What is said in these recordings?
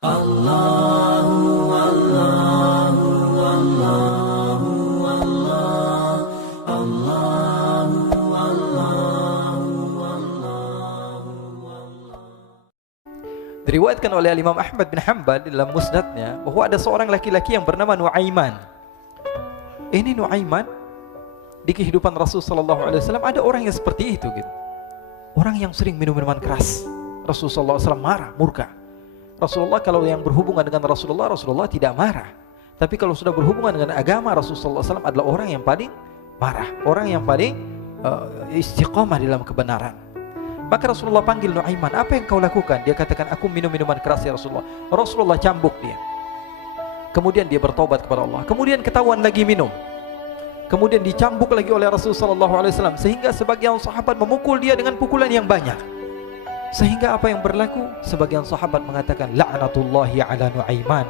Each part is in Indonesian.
Allahu Allahu Allahu Allah Allahu Allahu Allah. Diriwayatkan oleh Imam Ahmad bin Hanbal dalam musnadnya bahwa ada seorang laki-laki yang bernama Nuaiman. Ini Nuaiman di kehidupan Rasul sallallahu alaihi wasallam ada orang yang seperti itu gitu. Orang yang sering minum minuman keras. Rasul sallallahu alaihi wasallam marah, murka. Rasulullah kalau yang berhubungan dengan Rasulullah tidak marah. Tapi kalau sudah berhubungan dengan agama, Rasul sallallahu alaihi wasallam adalah orang yang paling marah, orang yang paling istiqamah dalam kebenaran. Maka Rasulullah panggil Nuaiman, apa yang kau lakukan? Dia katakan, aku minum minuman keras ya Rasulullah. Rasulullah cambuk dia. Kemudian dia bertobat kepada Allah. Kemudian ketahuan lagi minum. Kemudian dicambuk lagi oleh Rasulullah sallallahu alaihi wasallam sehingga sebagian sahabat memukul dia dengan pukulan yang banyak. Sehingga apa yang berlaku? Sebagian sahabat mengatakan, la'natullahi ala Nuaiman.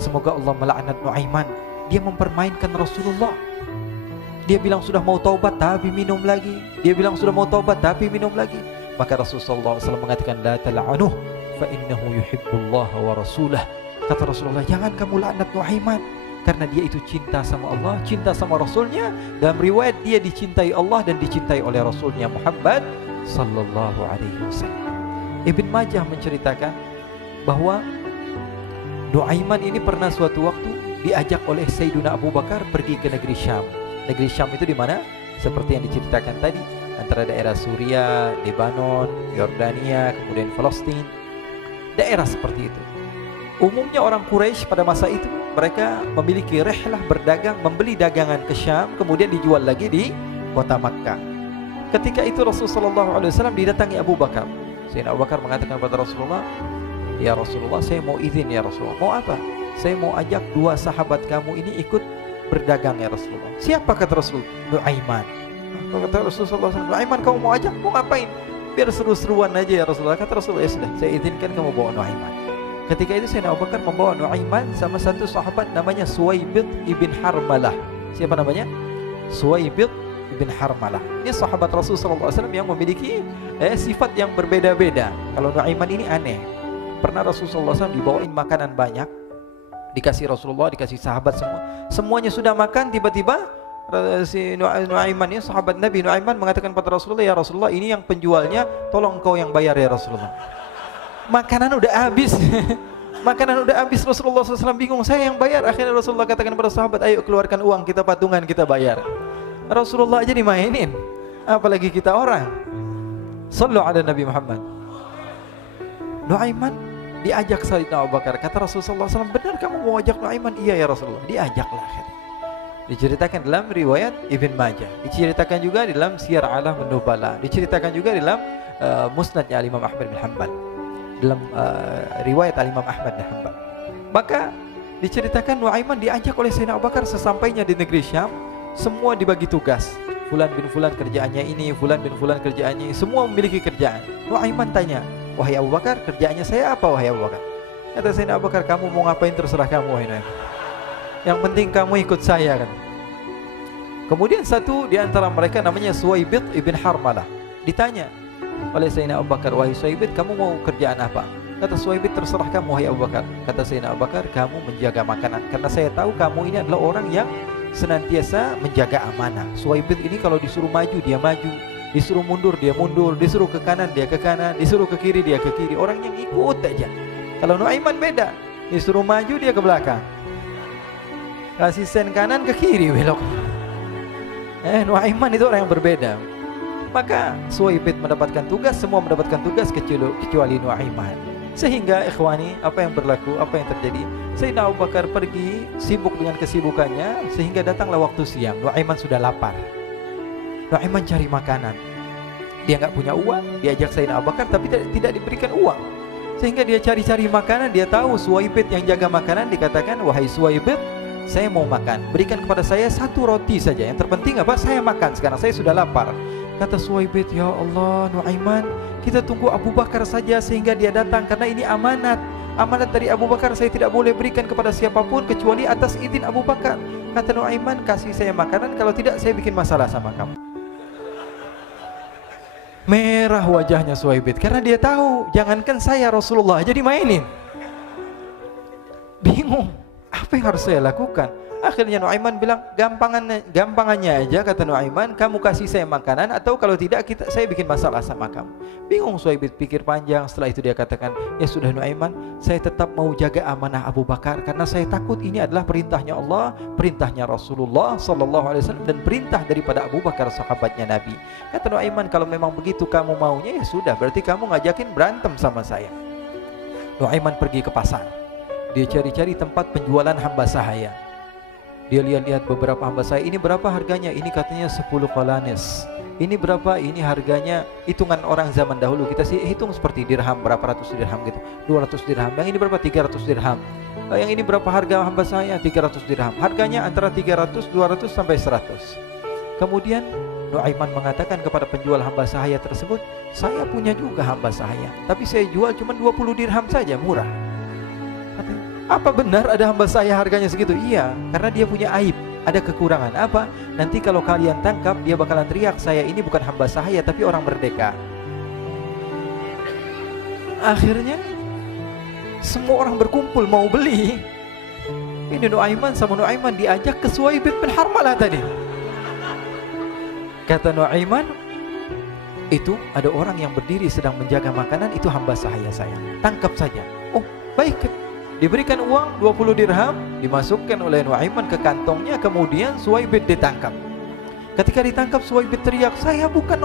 Semoga Allah melaknat Nuaiman. Dia mempermainkan Rasulullah. Dia bilang sudah mau taubat tapi minum lagi. Dia bilang sudah mau taubat tapi minum lagi. Maka Rasulullah SAW mengatakan, la tal'anuh fa innahu yuhibbullaha wa rasulah. Kata Rasulullah, jangan kamu laknat Nuaiman, karena dia itu cinta sama Allah, cinta sama Rasulnya. Dalam riwayat dia dicintai Allah dan dicintai oleh Rasulnya Muhammad sallallahu alaihi wasallam. Ibn Majah menceritakan bahwa Nuaiman ini pernah suatu waktu diajak oleh Sayyidina Abu Bakar pergi ke negeri Syam. Negeri Syam itu di mana? Seperti yang diceritakan tadi, antara daerah Suria, Lebanon, Yordania, kemudian Palestina. Daerah seperti itu. Umumnya orang Quraisy pada masa itu mereka memiliki rihlah berdagang, membeli dagangan ke Syam, kemudian dijual lagi di kota Makkah. Ketika itu Rasulullah SAW didatangi Abu Bakar. Sayyidina Abu Bakar mengatakan kepada Rasulullah, ya Rasulullah, saya mau izin ya Rasulullah. Mau apa? Saya mau ajak dua sahabat kamu ini ikut berdagang ya Rasulullah. Siapa kata Rasul? Nuaiman. Kata Rasulullah SAW, Nuaiman kamu mau ajak? Mau ngapain? Biar seru-seruan aja ya Rasulullah. Kata Rasulullah, ya sudah, saya izinkan kamu bawa Nuaiman. Ketika itu Sayyidina Abu Bakar membawa Nuaiman sama satu sahabat namanya Suwaibid ibn Harmalah. Siapa namanya? Suwaibid ibn Harmalah. Ini sahabat Rasulullah SAW yang memiliki sifat yang berbeda-beda. Kalau Nuaiman ini aneh. Pernah Rasulullah SAW dibawain makanan banyak, dikasih Rasulullah, dikasih sahabat semua. Semuanya sudah makan, tiba-tiba si Nuaiman ini, sahabat Nabi Nuaiman mengatakan kepada Rasulullah, ya Rasulullah, ini yang penjualnya, tolong kau yang bayar ya Rasulullah. Makanan udah habis. Makanan udah habis. Rasulullah SAW bingung, saya yang bayar. Akhirnya Rasulullah katakan kepada sahabat, ayo keluarkan uang, kita patungan, kita bayar. Rasulullah aja dimainin, apalagi kita orang. Sallu ala Nabi Muhammad. Nuaiman diajak Sayyidina Abu Bakar. Kata Rasulullah SAW, benar kamu mau ajak Nuaiman? Iya ya Rasulullah. Diajaklah akhirnya. Diceritakan dalam riwayat Ibn Majah, diceritakan juga dalam Siyar A'lam An-Nubala, diceritakan juga dalam musnadnya Imam Ahmad bin Hanbal, dalam riwayat Imam Ahmad bin Hanbal. Maka diceritakan Nuaiman diajak oleh Sayyidina Abu Bakar. Sesampainya di negeri Syam, semua dibagi tugas. Fulan bin Fulan kerjaannya ini, Fulan bin Fulan kerjaannya ini, semua memiliki kerjaan. Nuaiman tanya, wahai Abu Bakar, kerjaannya saya apa wahai Abu Bakar? Kata Sayyidina Abu Bakar, kamu mau ngapain terserah kamu wahai Nuaiman. Yang penting kamu ikut saya kan. Kemudian satu di antara mereka namanya Suwaibid ibn Harmalah. Ditanya oleh Sayyidina Abu Bakar, wahai Suwaibid, kamu mau kerjaan apa? Kata Suwaibid, terserah kamu wahai Abu Bakar. Kata Sayyidina Abu Bakar, kamu menjaga makanan, karena saya tahu kamu ini adalah orang yang senantiasa menjaga amanah. Suwaibid ini kalau disuruh maju dia maju, disuruh mundur dia mundur, disuruh ke kanan dia ke kanan, disuruh ke kiri dia ke kiri. Orang yang ikut aja. Kalau Nuaiman beda, disuruh maju dia ke belakang, kasih sen kanan ke kiri belok. Nuaiman itu orang yang berbeda. Maka Suwaibid mendapatkan tugas, semua mendapatkan tugas kecuali Nuaiman. Sehingga ikhwani, apa yang berlaku, apa yang terjadi? Sayyidina Abu Bakar pergi sibuk dengan kesibukannya, sehingga datanglah waktu siang. Nuaiman sudah lapar. Nuaiman cari makanan. Dia nggak punya uang, diajak Sayyidina Abu Bakar tapi tidak diberikan uang. Sehingga dia cari-cari makanan. Dia tahu Suwaibid yang jaga makanan, dikatakan, wahai Suwaibid, saya mau makan, berikan kepada saya satu roti saja. Yang terpenting apa? Saya makan sekarang, saya sudah lapar. Kata Suwaibid, ya Allah Nuaiman, kita tunggu Abu Bakar saja sehingga dia datang, karena ini amanat. Amanat dari Abu Bakar, saya tidak boleh berikan kepada siapapun kecuali atas izin Abu Bakar. Kata Nuaiman, kasih saya makanan, kalau tidak saya bikin masalah sama kamu. Merah wajahnya Suwaibid, karena dia tahu jangankan saya, Rasulullah jadi mainin. bingung, apa yang harus saya lakukan? Akhirnya Nuaiman bilang, gampangannya aja, kata Nuaiman, kamu kasih saya makanan, atau kalau tidak saya bikin masalah sama kamu. Bingung Suhaib pikir panjang. Setelah itu dia katakan, ya sudah Nuaiman, saya tetap mau jaga amanah Abu Bakar, karena saya takut ini adalah perintahnya Allah, perintahnya Rasulullah Sallallahu Alaihi Wasallam, dan perintah daripada Abu Bakar sahabatnya Nabi. Kata Nuaiman, kalau memang begitu kamu maunya, ya sudah, berarti kamu ngajakin berantem sama saya. Nuaiman pergi ke pasar, dia cari-cari tempat penjualan hamba sahaya. Dia lihat-lihat beberapa hamba sahaya, ini berapa harganya? Ini katanya 10 qalanis. Ini berapa? Ini harganya, hitungan orang zaman dahulu, kita sih hitung seperti dirham, berapa ratus dirham gitu, 200 dirham. Yang ini berapa? 300 dirham. Yang ini berapa harga hamba sahaya? 300 dirham. Harganya antara 300, 200 sampai 100. Kemudian Nuaiman mengatakan kepada penjual hamba sahaya tersebut, saya punya juga hamba sahaya, tapi saya jual cuma 20 dirham saja, murah. Katanya, apa benar ada hamba saya harganya segitu? Iya, karena dia punya aib, ada kekurangan. Apa? Nanti kalau kalian tangkap, dia bakalan teriak, saya ini bukan hamba sahaya tapi orang merdeka. Akhirnya semua orang berkumpul mau beli. Ini Nuaiman sama Nuaiman diajak ke Suhaib bin Harmalah tadi. Kata Nuaiman, itu ada orang yang berdiri sedang menjaga makanan, itu hamba sahaya saya, tangkap saja. Oh baik. Diberikan uang 20 dirham, dimasukkan oleh Nuaiman ke kantongnya, kemudian Suhaib ditangkap. Ketika ditangkap, Suhaib teriak, saya bukan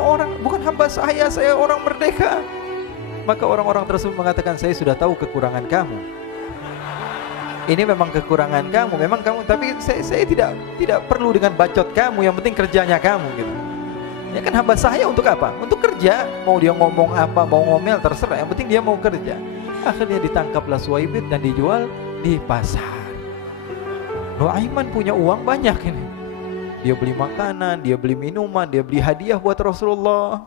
hamba saya orang merdeka. Maka orang-orang tersebut mengatakan, saya sudah tahu kekurangan kamu. Ini memang kekurangan kamu, memang kamu, tapi saya tidak perlu dengan bacot kamu, yang penting kerjanya kamu gitu. Ya kan hamba saya untuk apa? Untuk kerja, mau dia ngomong apa, mau ngomel terserah, yang penting dia mau kerja. Akhirnya ditangkaplah Suhaib dan dijual di pasar. Nuaiman punya uang banyak ini. Dia beli makanan, dia beli minuman, dia beli hadiah buat Rasulullah.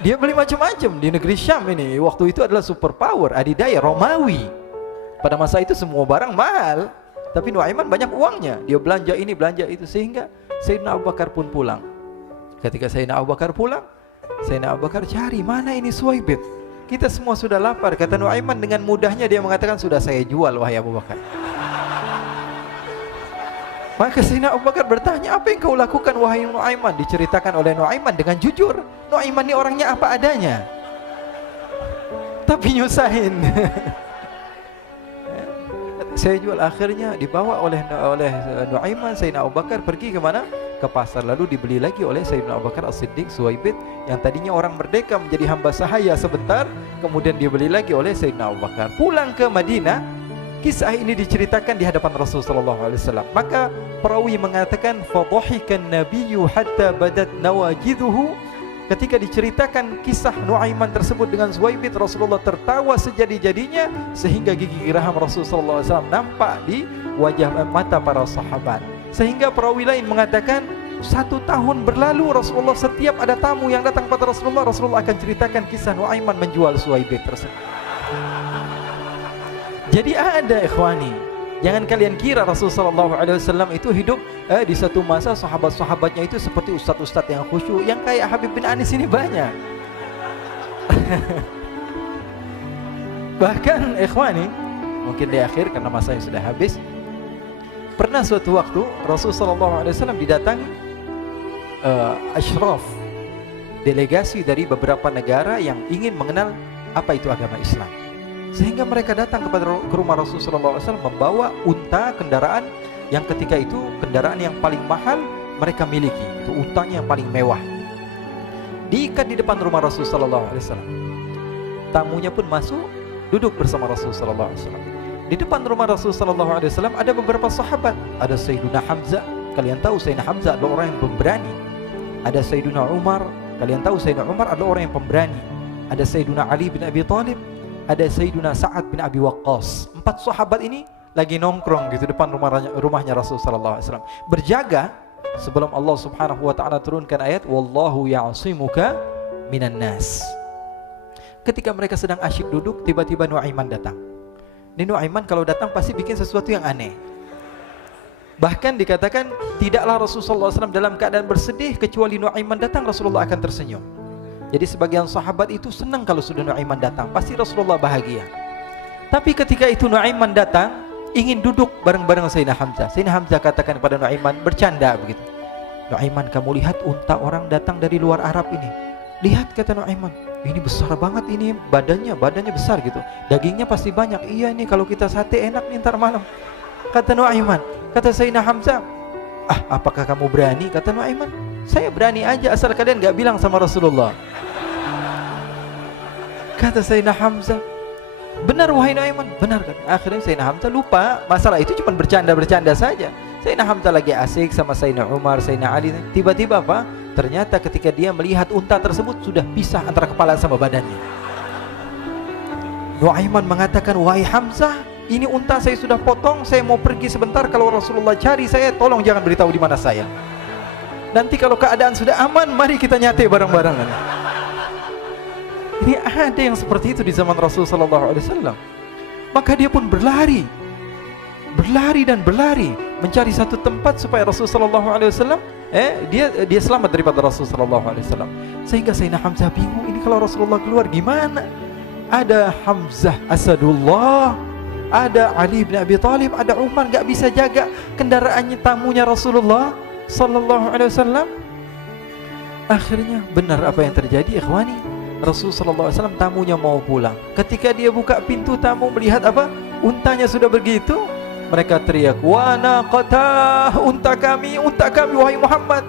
Dia beli macam-macam di negeri Syam ini. Waktu itu adalah superpower, adidaya Romawi. Pada masa itu semua barang mahal, tapi Nuaiman banyak uangnya. Dia belanja ini, belanja itu, sehingga Sayyidina Abu Bakar pun pulang. Ketika Sayyidina Abu Bakar pulang, Sayyidina Abu Bakar cari, mana ini Suhaib? Kita semua sudah lapar. Kata Nuaiman dengan mudahnya dia mengatakan, sudah saya jual wahai Abu Bakar. Maka Sayyidina Abu Bakar bertanya, apa yang kau lakukan wahai Nuaiman? Diceritakan oleh Nuaiman dengan jujur. Nuaiman ini orangnya apa adanya, tapi nyusahin. Saya jual. Akhirnya dibawa oleh Nuaiman, Sayyidina Abu Bakar pergi ke mana? Ke pasar, lalu dibeli lagi oleh Sayyidina Abu Bakar As-Siddiq Suhaib yang tadinya orang merdeka menjadi hamba sahaya sebentar, kemudian dibeli lagi oleh Sayyidina Abu Bakar. Pulang ke Madinah, kisah ini diceritakan di hadapan Rasulullah SAW. Maka perawi mengatakan, fadhahikan nabiyyu hatta badat nawajiduhu. Ketika diceritakan kisah Nuaiman tersebut dengan Suhaib, Rasulullah tertawa sejadi-jadinya sehingga gigi geraham Rasulullah SAW nampak di wajah mata para sahabat. Sehingga perawi lain mengatakan 1 tahun berlalu Rasulullah, setiap ada tamu yang datang pada Rasulullah, Rasulullah akan ceritakan kisah Nuaiman menjual Suhaib tersebut. Jadi ada ikhwani, jangan kalian kira Rasulullah SAW itu hidup di satu masa sahabat-sahabatnya itu seperti ustadz-ustadz yang khusyuk, yang kayak Habib bin Anis ini banyak. Bahkan ikhwani, mungkin di akhir karena masanya sudah habis, pernah suatu waktu Rasulullah SAW didatangi asyraf, delegasi dari beberapa negara yang ingin mengenal apa itu agama Islam. Sehingga mereka datang ke rumah Rasulullah SAW membawa unta, kendaraan yang ketika itu kendaraan yang paling mahal mereka miliki, itu untanya yang paling mewah. Diikat di depan rumah Rasulullah SAW. Tamunya pun masuk, duduk bersama Rasulullah SAW. Di depan rumah Rasulullah SAW ada beberapa sahabat. Ada Sayyiduna Hamzah, kalian tahu Sayyidina Hamzah adalah orang yang pemberani. Ada Sayyiduna Umar, kalian tahu Sayyidina Umar adalah orang yang pemberani. Ada Sayyiduna Ali bin Abi Thalib, ada Sayyiduna Sa'ad bin Abi Waqqas. 4 sahabat ini lagi nongkrong gitu depan rumahnya Rasulullah SAW, berjaga sebelum Allah Subhanahu wa taala turunkan ayat wallahu ya'simuka minan nas. Ketika mereka sedang asyik duduk, tiba-tiba Nuaiman datang. Ini Nuaiman kalau datang pasti bikin sesuatu yang aneh. Bahkan dikatakan tidaklah Rasulullah SAW dalam keadaan bersedih, kecuali Nuaiman datang Rasulullah akan tersenyum. Jadi sebagian sahabat itu senang kalau sudah Nuaiman datang, pasti Rasulullah bahagia. Tapi ketika itu Nuaiman datang ingin duduk bareng-bareng Sayyidina Hamzah. Sayyidina Hamzah katakan kepada Nuaiman, bercanda begitu. Nuaiman, kamu lihat unta orang datang dari luar Arab ini. Lihat, kata Nuaiman, ini besar banget ini, badannya besar gitu. Dagingnya pasti banyak. Iya nih, kalau kita sate enak nih ntar malam. Kata Nuaiman. Kata Sayyidina Hamzah, apakah kamu berani? Kata Nuaiman, saya berani aja asal kalian gak bilang sama Rasulullah. Kata Sayyidina Hamzah, benar wahai Nuaiman, benar kan? Akhirnya Sayyidina Hamzah lupa masalah itu, cuma bercanda-bercanda saja. Sayyidina Hamzah lagi asik sama Sayyidina Umar, Sayyidina Ali. Tiba-tiba apa? Ternyata ketika dia melihat unta tersebut sudah pisah antara kepala sama badannya. Nuaiman mengatakan, wahai Hamzah, ini unta saya sudah potong, saya mau pergi sebentar. Kalau Rasulullah cari saya, tolong jangan beritahu di mana saya. Nanti kalau keadaan sudah aman, mari kita nyate bareng-barengan. Ini ada yang seperti itu di zaman Rasulullah SAW. Maka dia pun berlari dan berlari mencari satu tempat supaya Rasulullah SAW dia selamat daripada Rasulullah SAW. Sehingga Sayyidina Hamzah bingung, ini kalau Rasulullah keluar gimana? Ada Hamzah Asadullah, ada Ali bin Abi Thalib, ada Umar, gak bisa jaga kendaraannya, tamunya Rasulullah sallallahu alaihi wasallam. Akhirnya benar apa yang terjadi, ikhwani. Rasul sallallahu alaihi wasallam tamunya mau pulang. Ketika dia buka pintu tamu melihat apa? Untanya sudah begitu. Mereka teriak, "Wa naqatah, unta kami wahai Muhammad.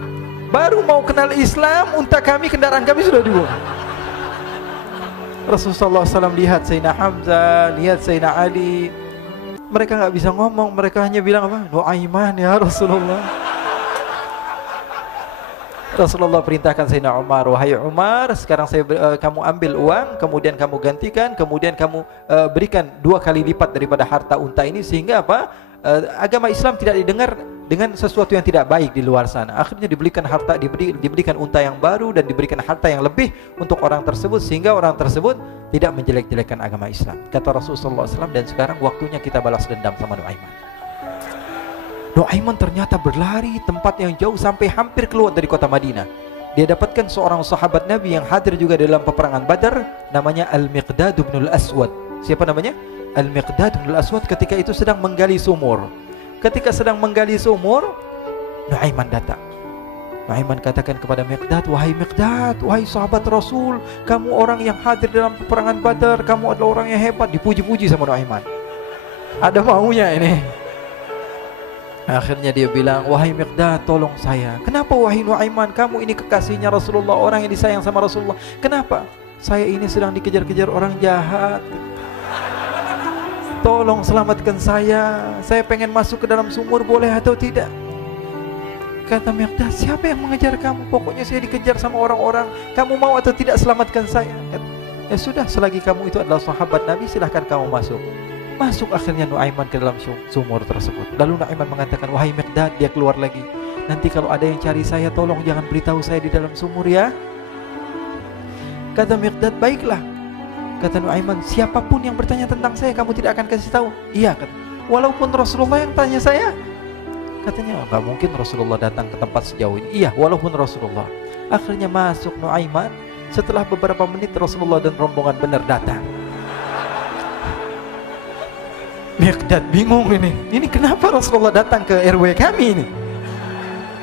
Baru mau kenal Islam, unta kami, kendaraan kami sudah dibuang." Rasulullah SAW lihat Sayyidina Hamzah, lihat Sayyidina Ali. Mereka nggak bisa ngomong, mereka hanya bilang apa? Nuaiman ya Rasulullah. Rasulullah perintahkan Sayyidina Umar, wahai Umar, sekarang kamu ambil uang, kemudian kamu gantikan, kemudian kamu berikan 2 kali lipat daripada harta unta ini, sehingga apa? Agama Islam tidak didengar dengan sesuatu yang tidak baik di luar sana. Akhirnya diberikan harta, diberikan unta yang baru dan diberikan harta yang lebih untuk orang tersebut, sehingga orang tersebut tidak menjelek-jelekan agama Islam. Kata Rasulullah SAW, dan sekarang waktunya kita balas dendam sama Nuaiman. Nuaiman ternyata berlari tempat yang jauh sampai hampir keluar dari kota Madinah. Dia dapatkan seorang sahabat Nabi yang hadir juga dalam peperangan Badar, namanya Al-Miqdad bin Al-Aswad. Siapa namanya? Al-Miqdad bin Al-Aswad ketika itu sedang menggali sumur. Ketika sedang menggali sumur, Nuaiman datang. Nuaiman katakan kepada Miqdad, wahai Miqdad, wahai sahabat Rasul, kamu orang yang hadir dalam peperangan Badar, kamu adalah orang yang hebat. Dipuji-puji sama Nuaiman. Ada maunya ini. Akhirnya dia bilang, wahai Miqdad, tolong saya. Kenapa wahai Nuaiman, kamu ini kekasihnya Rasulullah, orang yang disayang sama Rasulullah. Kenapa? Saya ini sedang dikejar-kejar orang jahat. Tolong selamatkan saya pengen masuk ke dalam sumur, boleh atau tidak? Kata Miqdad, siapa yang mengejar kamu? Pokoknya saya dikejar sama orang-orang. Kamu mau atau tidak selamatkan saya? Ya sudah, selagi kamu itu adalah sahabat Nabi, silahkan kamu masuk. Masuk akhirnya Nuaiman ke dalam sumur tersebut. Lalu Nuaiman mengatakan, wahai Miqdad, dia keluar lagi. Nanti kalau ada yang cari saya, tolong jangan beritahu saya di dalam sumur ya. Kata Miqdad, baiklah. Kata Nuaiman, siapapun yang bertanya tentang saya, kamu tidak akan kasih tahu? Iya, kata. Walaupun Rasulullah yang tanya saya? Katanya, enggak mungkin Rasulullah datang ke tempat sejauh ini. Iya, walaupun Rasulullah. Akhirnya masuk Nuaiman. Setelah beberapa menit Rasulullah dan rombongan benar datang. Miqdad bingung ini. Ini kenapa Rasulullah datang ke RW kami ini?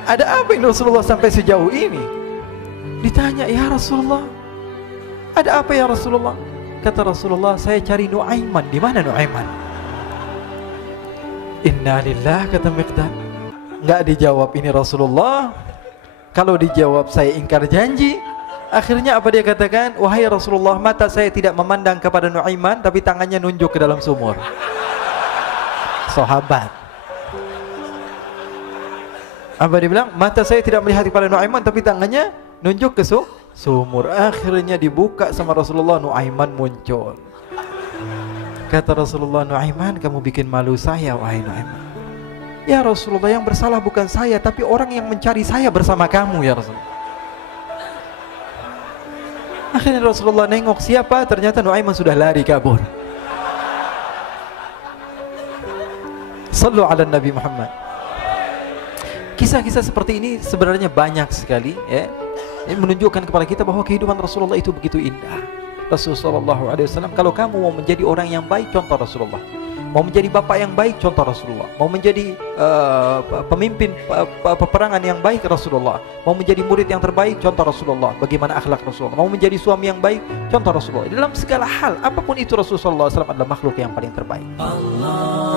Ada apa ini Rasulullah sampai sejauh ini? Ditanya, ya Rasulullah, ada apa ya Rasulullah? Kata Rasulullah, saya cari Nuaiman. Di mana Nuaiman? Innalillah, kata Miqdad. Enggak dijawab ini Rasulullah. Kalau dijawab saya ingkar janji. Akhirnya apa dia katakan? Wahai Rasulullah, mata saya tidak memandang kepada Nuaiman, tapi tangannya nunjuk ke dalam sumur. Sahabat. Apa dia bilang? Mata saya tidak melihat kepada Nuaiman, tapi tangannya nunjuk ke sumur. Akhirnya dibuka sama Rasulullah, Nuaiman muncul. Kata Rasulullah, Nuaiman, kamu bikin malu saya, wahai Nuaiman. Ya Rasulullah, yang bersalah bukan saya, tapi orang yang mencari saya bersama kamu ya Rasulullah. Akhirnya Rasulullah nengok siapa, ternyata Nuaiman sudah lari kabur. Sallu ala Nabi Muhammad. Kisah-kisah seperti ini sebenarnya banyak sekali ya. Ini menunjukkan kepada kita bahwa kehidupan Rasulullah itu begitu indah. Rasulullah SAW, kalau kamu mau menjadi orang yang baik, contoh Rasulullah. Mau menjadi bapak yang baik, contoh Rasulullah. Mau menjadi pemimpin peperangan yang baik, Rasulullah. Mau menjadi murid yang terbaik, contoh Rasulullah. Bagaimana akhlak Rasulullah. Mau menjadi suami yang baik, contoh Rasulullah. Dalam segala hal, apapun itu, Rasulullah SAW adalah makhluk yang paling terbaik. Allah